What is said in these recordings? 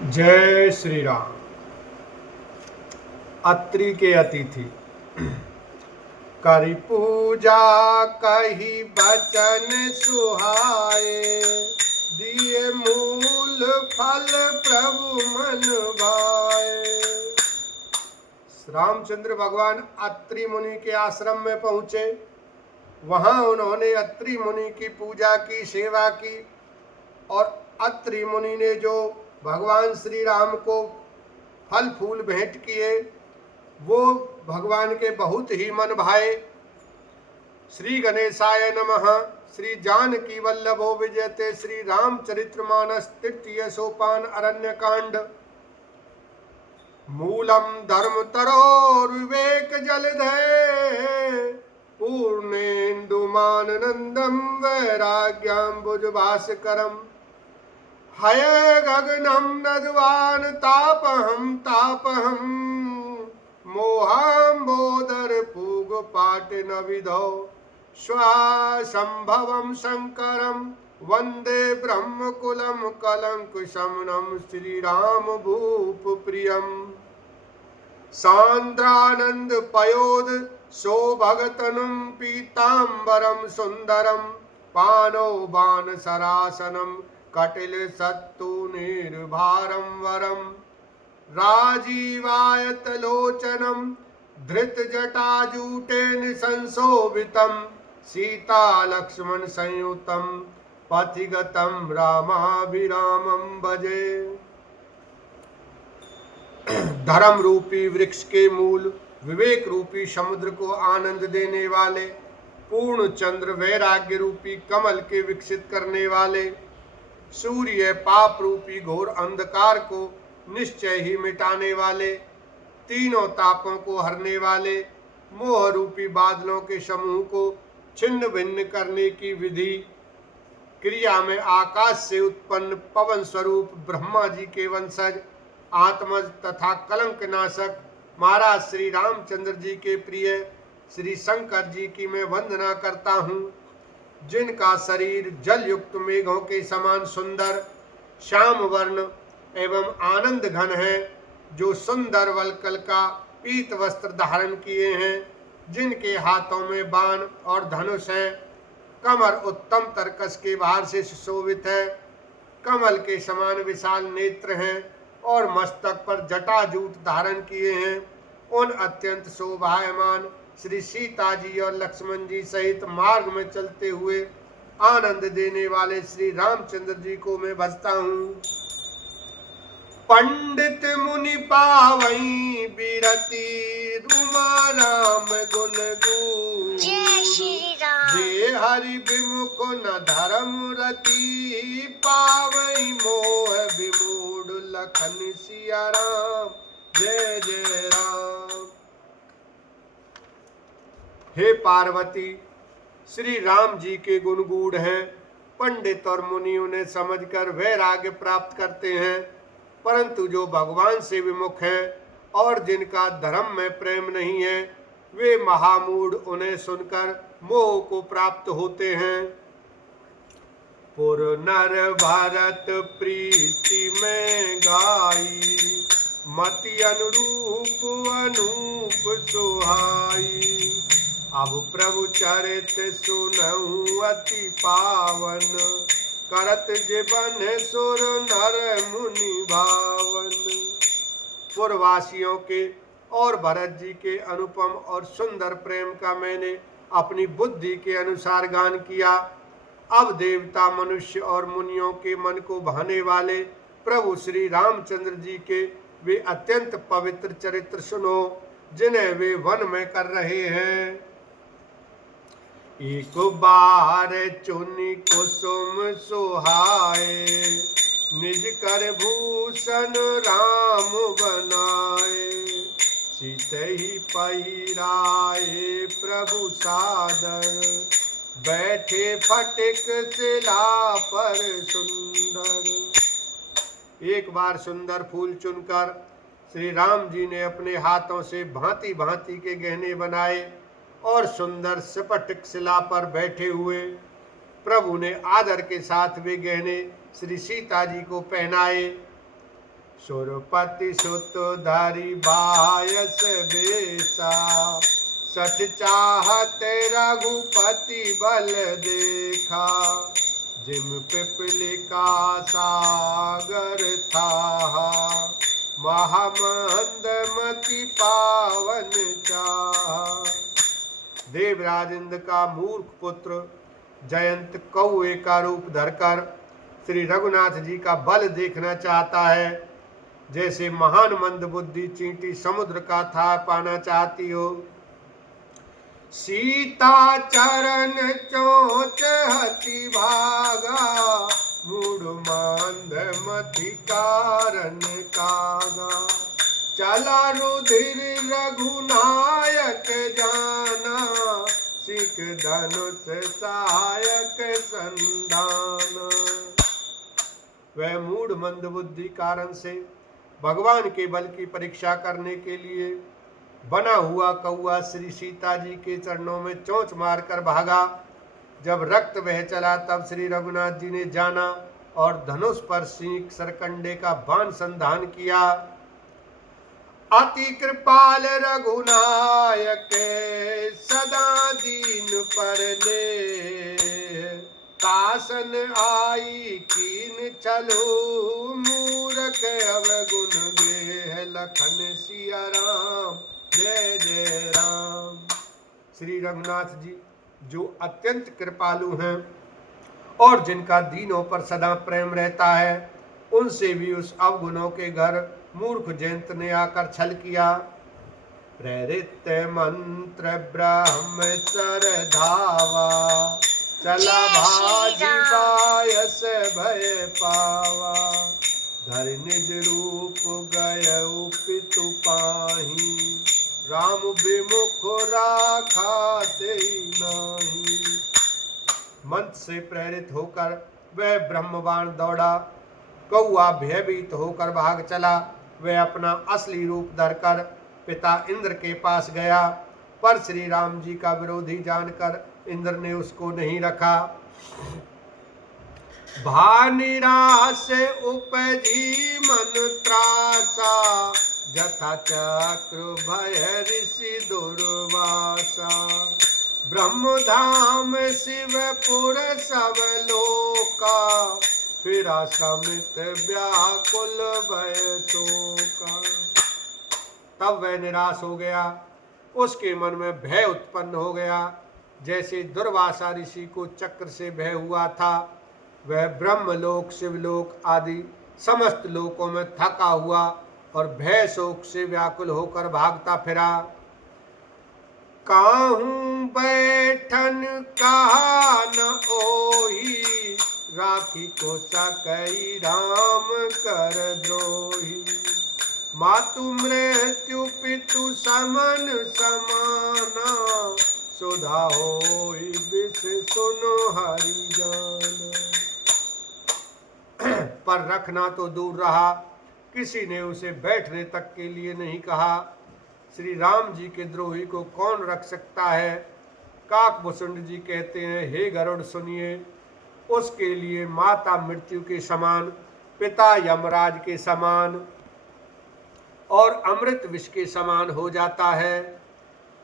जय श्री राम। अत्रि के अतिथि करि पूजा कही बचन सुहाए, दिए मूल फल प्रभु मन भाए। रामचंद्र भगवान अत्रि मुनि के आश्रम में पहुंचे। वहां उन्होंने अत्रि मुनि की पूजा की, सेवा की और अत्रि मुनि ने जो भगवान श्री राम को फल फूल भेंट किए वो भगवान के बहुत ही मन भाए। श्री गणेशाय नमः। श्री जानकी वल्लभो विजयते। श्री रामचरितमानस तृतीय सोपान अरण्य कांड। मूलम धर्म तरोर विवेक जलधे, पूर्णेन्दुमान नंदम वैराग्याम्बुज भास्करम। हय गगनम नदवान तापहम मोहाम्बोदर पूग पाट न विधौ, स्वासंभवम शंकरम वंदे ब्रह्मकुलम कलंक शमनम श्री राम भूप प्रियम। सांद्रानंद पयोद सौभगतनुम पीतांबरम सुंदरम, पानो बान सरासनम कटिल सत्तु निर्भारम वरम। राजीवायत लोचनम धृत जटाजूटेन संशोभितम, सीता लक्ष्मण संयुतम पथिगतम रामाभिरामम भजे। धर्म रूपी वृक्ष के मूल, विवेक रूपी समुद्र को आनंद देने वाले, पूर्ण चंद्र वैराग्य रूपी कमल के विकसित करने वाले, सूर्य पाप रूपी घोर अंधकार को निश्चय ही मिटाने वाले, तीनों तापों को हरने वाले, मोह रूपी बादलों के समूह को छिन्न भिन्न करने की विधि, क्रिया में आकाश से उत्पन्न पवन स्वरूप ब्रह्मा जी के वंशज आत्मज तथा कलंक नाशक महाराज श्री रामचंद्र जी के प्रिय श्री शंकर जी की मैं वंदना करता हूँ, जिनका शरीर जल युक्त मेघों के समान सुंदर श्याम वर्ण एवं आनंद घन है, जो सुंदर वल्कल का पीत वस्त्र धारण किए हैं, जिनके हाथों में बाण और धनुष है, कमर उत्तम तरकस के भार से सुशोभित है, कमल के समान विशाल नेत्र हैं और मस्तक पर जटाजूट धारण किए हैं। उन अत्यंत शोभायमान श्री सीता जी और लक्ष्मण जी सहित मार्ग में चलते हुए आनंद देने वाले श्री रामचंद्र जी को मैं भजता हूँ। पंडित मुनि पावई बिरती, रुमा राम गुण गू। जय श्री राम। जे हरि विमुख न धर्म रति, पावई मोह विमूढ़ लखन सिया राम। जय जय राम। हे पार्वती, श्री राम जी के गुण गूढ़ हैं। पंडित और मुनि उन्हें समझकर वैराग्य प्राप्त करते हैं, परंतु जो भगवान से विमुख हैं और जिनका धर्म में प्रेम नहीं है, वे महामूढ़ उन्हें सुनकर मोह को प्राप्त होते हैं। पुर नर भरत प्रीति में गाई, मति अनुरूप अनूप सुहाई। अब प्रभु चरित सुनहु अति पावन, करत जीवन सुर नर मुनि भावन। पूर्ववासियों के और भरत जी के अनुपम और सुंदर प्रेम का मैंने अपनी बुद्धि के अनुसार गान किया। अब देवता, मनुष्य और मुनियों के मन को भाने वाले प्रभु श्री रामचंद्र जी के वे अत्यंत पवित्र चरित्र सुनो, जिन्हें वे वन में कर रहे हैं। एक बार चुनी कुसुम सुहाए, निज कर भूषण राम बनाए। सीतहि पहिराए प्रभु सादर, बैठे फटिक शिला पर सुंदर। एक बार सुंदर फूल चुनकर श्री राम जी ने अपने हाथों से भांति भांति के गहने बनाए और सुंदर स्फटिक शिला पर बैठे हुए प्रभु ने आदर के साथ वे गहने श्री सीता जी को पहनाए। सुरपति सुत धरि बायस बेसा, सठ चाहत रघुपति बल देखा, जिम पिपलिका सागर था, महामंद मति पावन चाहा। देवराज इंद्र का मूर्ख पुत्र जयंत कौए का रूप धरकर श्री रघुनाथ जी का बल देखना चाहता है। जैसे महान मंद बुद्धि चींटी समुद्र का था पाना चाहती हो। सीता चरण चोच हति भागा, मूढ़ मांद मति कारण कागा, चला रुधिर रघुनायक जाना, सिख धनुष सहायक संधान। वह मूढ़ मंद बुद्धि कारण से भगवान के बल की परीक्षा करने के लिए बना हुआ कौआ श्री सीता जी के चरणों में चोंच मारकर भागा। जब रक्त बह चला तब श्री रघुनाथ जी ने जाना और धनुष पर सींग सरकंडे का बाण संधान किया। अति कृपाल रघुनायक सदा दीन पर ले, तासन आई कीन चलो, मूरख अवगुण गेह, लखन सिया राम जय जय राम। श्री रघुनाथ जी जो अत्यंत कृपालु हैं और जिनका दीनों पर सदा प्रेम रहता है, उनसे भी उस अवगुणों के घर मूर्ख जयंत ने आकर छल किया। प्रेरित मंत्र ब्रह्मचर धावा, चला भाजी बायस भय पावा, धर निज रूप गय पितु पाही, राम विमुख राखा ते नाही। मंत्र से प्रेरित होकर वह ब्रह्मबाण दौड़ा। कौआ भयभीत होकर भाग चला। वह अपना असली रूप धरकर पिता इंद्र के पास गया, पर श्री राम जी का विरोधी जानकर इंद्र ने उसको नहीं रखा। भानिराश उपजी मन त्रासा, जथा चक्र भय ऋषि दुर्वासा, ब्रह्मधाम शिवपुर सब लोका, फिरा समित व्याकुल भय शोका। तब वह निराश हो गया। उसके मन में भय उत्पन्न हो गया, जैसे दुर्वासा ऋषि को चक्र से भय हुआ था। वह ब्रह्मलोक शिवलोक आदि समस्त लोकों में थका हुआ और भय शोक से व्याकुल होकर भागता फिरा। काहूं बैठन कहा न ओही, राखी को सकई राम कर द्रोही, मातु मृत्यु पितु समन समाना, सुधा होई विष सुनो हरि जान। पर रखना तो दूर रहा, किसी ने उसे बैठने तक के लिए नहीं कहा। श्री राम जी के द्रोही को कौन रख सकता है। काकभूषुंड जी कहते हैं, हे गरुड़ सुनिए, उसके लिए माता मृत्यु के समान, पिता यमराज के समान और अमृत विष के समान हो जाता है।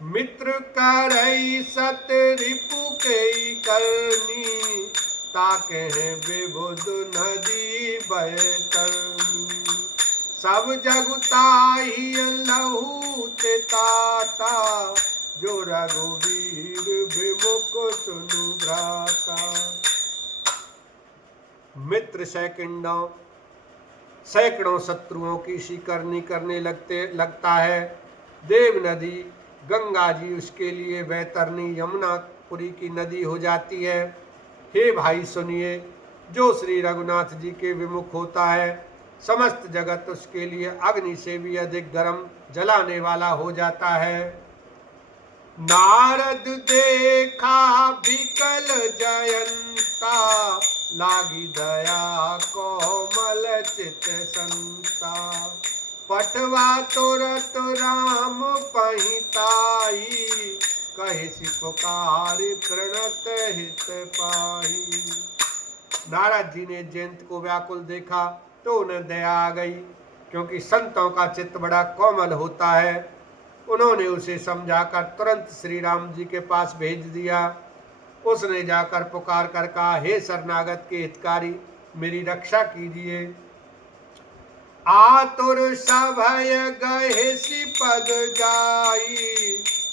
मित्र करई सत रिपु के करनी, ताके हैं विबुध नदी बैतरनी, सब जगुताही लहू ते ताता, जो रघुवीर विमुख सुनु भ्राता। मित्र सैकड़ों शत्रुओं की शिकरनी करने लगता है। देव नदी गंगा जी उसके लिए वैतरनी यमुनापुरी की नदी हो जाती है। हे भाई सुनिए, जो श्री रघुनाथ जी के विमुख होता है, समस्त जगत उसके लिए अग्नि से भी अधिक गर्म जलाने वाला हो जाता है। नारद देखा विकल जयंता, लागी दया कोमल चित संता, पटवा तुरत राम पहिताई, कहे सि पुकारी प्रणत हित पाही। नारद जी ने जयंत को व्याकुल देखा तो उन्हें दया आ गई। क्योंकि संतों का चित्त बड़ा कोमल होता है। उन्होंने उसे समझाकर तुरंत श्री राम जी के पास भेज दिया। उसने जाकर पुकार कर कहा, हे शरणागत के हितकारी, मेरी रक्षा कीजिए। आतुर सभय गहेसी पद जाई,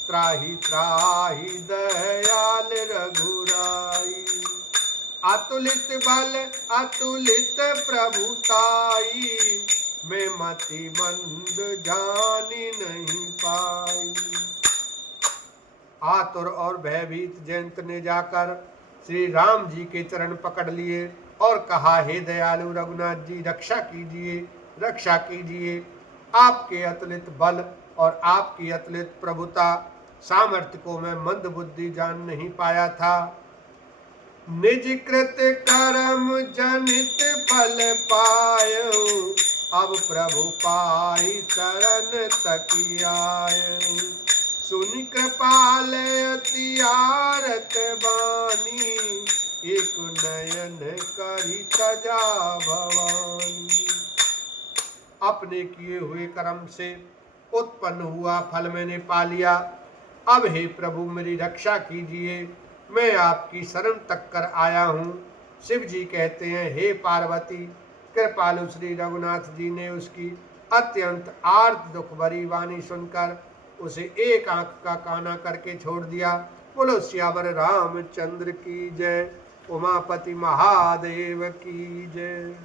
त्राहि त्राहि दयाल रघुराई। अतुलित बल अतुलित प्रभुताई, मैं मति मंद जानी नहीं पाई। आतुर और भयभीत जयंत ने जाकर श्री राम जी के चरण पकड़ लिए और कहा, हे दयालु रघुनाथ जी, रक्षा कीजिए, रक्षा कीजिए। आपके अतुलित बल और आपकी अतुलित प्रभुता सामर्थ्य को मैं मंद बुद्धि जान नहीं पाया था। निज कृत कर्म जनित फल पायो, अब प्रभु पाई चरण तकियाय। सुनि कृपाल अति आरत बानी, एक नयन करी तजा भवानी। अपने किए हुए कर्म से उत्पन्न हुआ फल मैंने पा लिया। अब हे प्रभु मेरी रक्षा कीजिए, मैं आपकी शरण तक कर आया हूँ। शिव जी कहते हैं, हे पार्वती, कृपालु श्री रघुनाथ जी ने उसकी अत्यंत आर्त दुख भरी वाणी सुनकर उसे एक आंख का काना करके छोड़ दिया। बोलो सियावर रामचंद्र की जय, उमापति महादेव की जय।